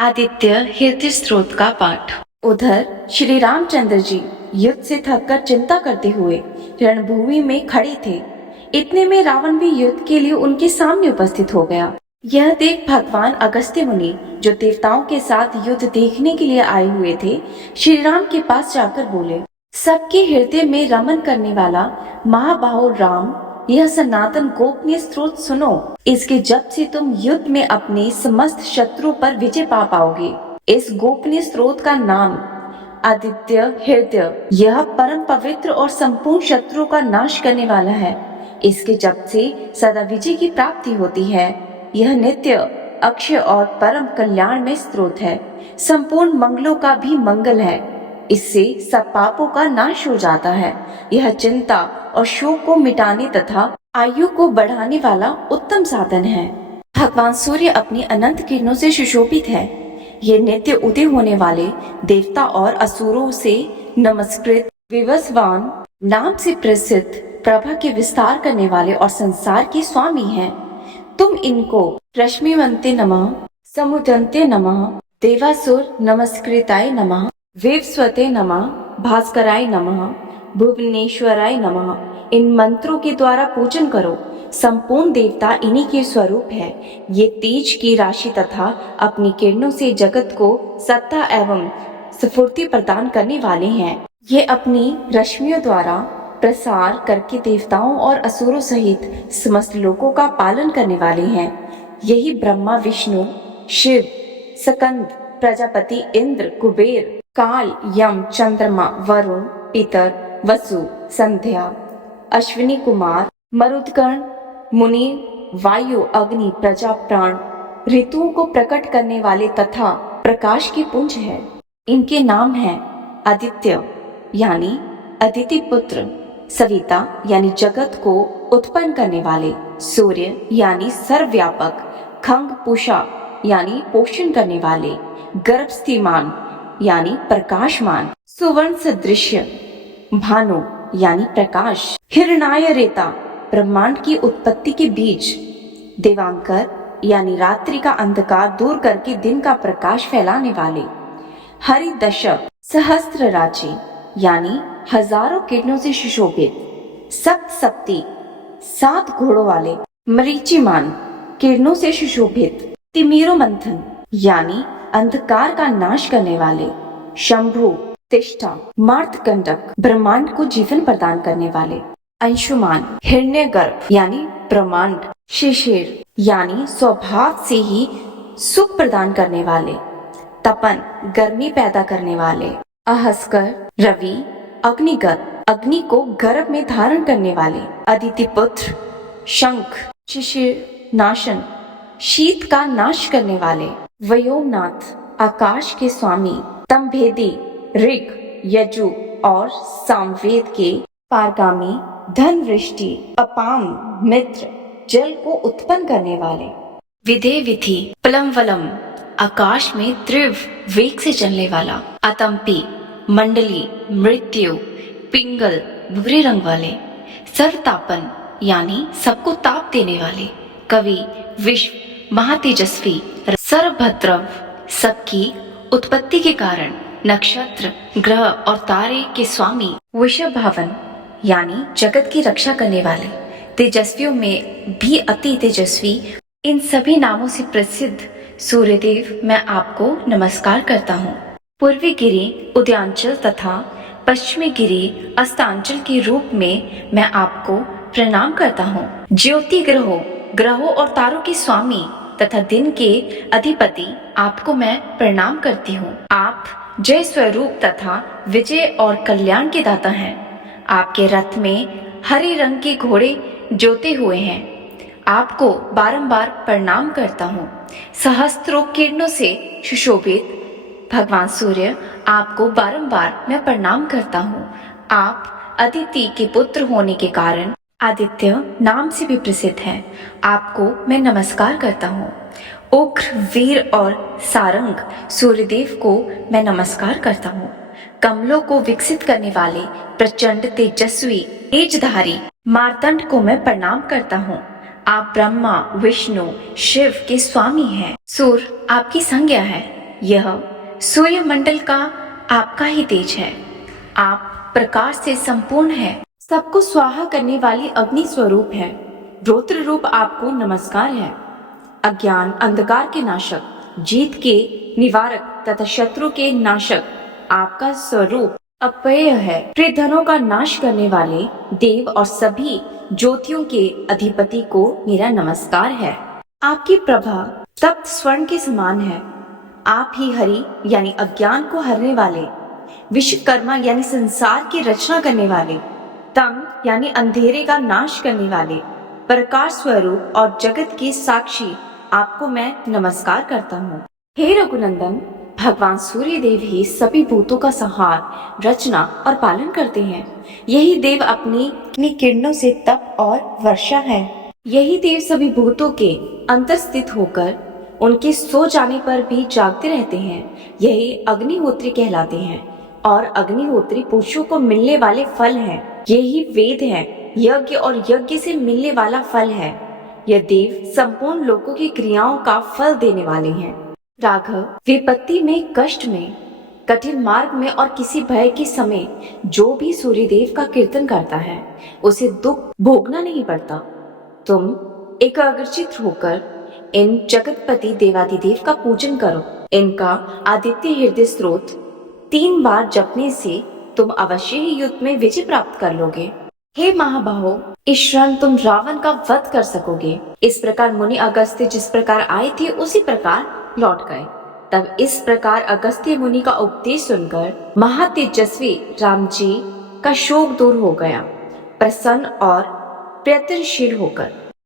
आदित्य हृदय स्रोत का पाठ। उधर श्री रामचंद्र जी युद्ध से थककर चिंता करते हुए रणभूमि में खड़े थे। इतने में रावण भी युद्ध के लिए उनके सामने उपस्थित हो गया। यह देख भगवान अगस्त्य मुनि, जो देवताओं के साथ युद्ध देखने के लिए आए हुए थे, श्री राम के पास जाकर बोले, सबके हृदय में रमन करने वाला महाबाहो राम, यह सनातन गोपनीय स्रोत सुनो। इसके जप से तुम युद्ध में अपने समस्त शत्रु पर विजय पा पाओगे। इस गोपनीय स्रोत का नाम आदित्य हृदय, यह परम पवित्र और संपूर्ण शत्रु का नाश करने वाला है। इसके जप से सदा विजय की प्राप्ति होती है। यह नित्य, अक्षय और परम कल्याण में स्रोत है। संपूर्ण मंगलों का भी मंगल है। इससे सब पापों का नाश हो जाता है। यह चिंता और शोक को मिटाने तथा आयु को बढ़ाने वाला उत्तम साधन है। भगवान सूर्य अपनी अनंत किरणों से सुशोभित है। ये नित्य उदय होने वाले देवता और असुरों से नमस्कृत विवस्वान नाम से प्रसिद्ध प्रभा के विस्तार करने वाले और संसार के स्वामी हैं। तुम इनको रश्मिवंते नमः, समुदंते नमः, देवासुर नमस्कृताय नमः, विवस्वते नमः, भास्कराय नमः, भुवनेश्वराय नमः, इन मंत्रों के द्वारा पूजन करो। संपूर्ण देवता इन्हीं के स्वरूप है। ये तेज की राशि तथा अपनी किरणों से जगत को सत्ता एवं स्फूर्ति प्रदान करने वाले हैं। ये अपनी रश्मियों द्वारा प्रसार करके देवताओं और असुरों सहित समस्त लोगों का पालन करने वाले हैं। यही ब्रह्मा, विष्णु, शिव, स्कंद, प्रजापति, इंद्र, कुबेर, काल, यम, चंद्रमा, वरुण, पितर, वसु, संध्या, अश्विनी कुमार, मरुदगण, मुनि, वायु, अग्नि, प्रजा, प्राण, ऋतुओं को प्रकट करने वाले तथा प्रकाश के पुंज है। इनके नाम हैं आदित्य यानी अदिति पुत्र, सविता यानी जगत को उत्पन्न करने वाले, सूर्य यानी सर्वव्यापक, खंग पूषा यानी पोषण करने वाले, गर्भस्थिमान यानी प्रकाशमान, सुवर्ण सदृश्य, भानु यानी प्रकाश, हिरणाय रेता ब्रह्मांड की उत्पत्ति के बीज, देवांकर यानी रात्रि का अंधकार दूर करके दिन का प्रकाश फैलाने वाले, हरिदशक सहस्त्र राजी यानी हजारों किरणों से सुशोभित, सप्तशक्ति 7 घोड़ों वाले, मरीचिमान किरणों से सुशोभित, तिमिरो मंथन यानी अंधकार का नाश करने वाले, शंभु, तिष्ठा, मार्तकंडक ब्रह्मांड को जीवन प्रदान करने वाले, अंशुमान हिरण्यगर्भ यानी ब्रह्मांड, शिशिर यानी स्वभाव से ही सुख प्रदान करने वाले, तपन गर्मी पैदा करने वाले, अहस्कर रवि, अग्निगत अग्नि को गर्भ में धारण करने वाले, अदिति पुत्र, शंख, शिशिर नाशन शीत का नाश करने वाले, वयोनाथ आकाश के स्वामी, तमभेदी ऋग, यजु और सामवेद के पारगामी, धन वृष्टि, अपाम मित्र जल को उत्पन्न करने वाले, विधे विधि प्लमवलम आकाश में तीव्र वेग से चलने वाला, आतंपी मंडली मृत्यु, पिंगल भूरे रंग वाले, सर्वतापन यानी सबको ताप देने वाले, कवि विश्व महातेजस्वी, सर्वभद्रव सबकी उत्पत्ति के कारण, नक्षत्र ग्रह और तारे के स्वामी, वृषभ भावन यानी जगत की रक्षा करने वाले, तेजस्वियों में भी अति तेजस्वी, इन सभी नामों से प्रसिद्ध सूर्यदेव मैं आपको नमस्कार करता हूँ। पूर्वी गिरि उदयांचल तथा पश्चिमी गिरि अस्तांचल के रूप में मैं आपको प्रणाम करता हूँ। ज्योति ग्रहों और तारों के स्वामी तथा दिन के अधिपति आपको मैं प्रणाम करती हूँ। आप जय स्वरूप तथा विजय और कल्याण के दाता हैं। आपके रथ में हरे रंग के घोड़े जोते हुए हैं। आपको बारंबार प्रणाम करता हूँ। सहस्त्रों किरणों से सुशोभित भगवान सूर्य, आपको बारंबार मैं प्रणाम करता हूँ। आप अदिति के पुत्र होने के कारण आदित्य नाम से भी प्रसिद्ध हैं। आपको मैं नमस्कार करता हूँ। उग्र वीर और सारंग सूर्यदेव को मैं नमस्कार करता हूँ। कमलों को विकसित करने वाले प्रचंड तेजस्वी तेजधारी मार्तंड को मैं प्रणाम करता हूँ। आप ब्रह्मा, विष्णु, शिव के स्वामी हैं। सूर्य आपकी संज्ञा है। यह सूर्यमंडल का आपका ही तेज है। आप प्रकाश से संपूर्ण है। सबको स्वाहा करने वाली अग्नि स्वरूप है। रौद्र रूप आपको नमस्कार है। अज्ञान अंधकार के नाशक, जीत के निवारक तथा शत्रु के नाशक आपका स्वरूप अपेय है। प्रियधनों का नाश करने वाले देव और सभी ज्योतियों के अधिपति को मेरा नमस्कार है। आपकी प्रभा तप्त स्वर्ण के समान है। आप ही हरि यानी अज्ञान को हरने वाले, विश्वकर्मा यानी संसार की रचना करने वाले, तम यानी अंधेरे का नाश करने वाले, प्रकाश स्वरूप और जगत के साक्षी आपको मैं नमस्कार करता हूँ। हे रघुनंदन, भगवान सूर्य देव ही सभी भूतों का संहार, रचना और पालन करते हैं। यही देव अपनी किरणों से तप और वर्षा है। यही देव सभी भूतों के अंतर स्थित होकर उनके सो जाने पर भी जागते रहते हैं। यही अग्निहोत्री कहलाते हैं और अग्निहोत्री पुरुषों को मिलने वाले फल हैं। यही वेद है, यज्ञ और यज्ञ से मिलने वाला फल है। यह देव संपूर्ण लोगों की क्रियाओं का फल देने वाले हैं। राघव, विपत्ति में, कष्ट में, कठिन मार्ग में और किसी भय के समय जो भी सूर्यदेव का कीर्तन करता है उसे दुख भोगना नहीं पड़ता। तुम एकाग्रचित होकर इन जगतपति देवादिदेव का पूजन करो। इनका आदित्य हृदय स्रोत 3 बार जपने से तुम अवश्य ही युद्ध में विजय प्राप्त कर लोगे। हे महाबाहो, इस क्षण तुम रावण का वध कर सकोगे। इस प्रकार मुनि अगस्त्य जिस प्रकार आए थे उसी प्रकार लौट गए। तब इस प्रकार अगस्त्य मुनि का उपदेश सुनकर महातेजस्वी राम जी का शोक दूर हो गया। प्रसन्न और प्रयत्नशील होकर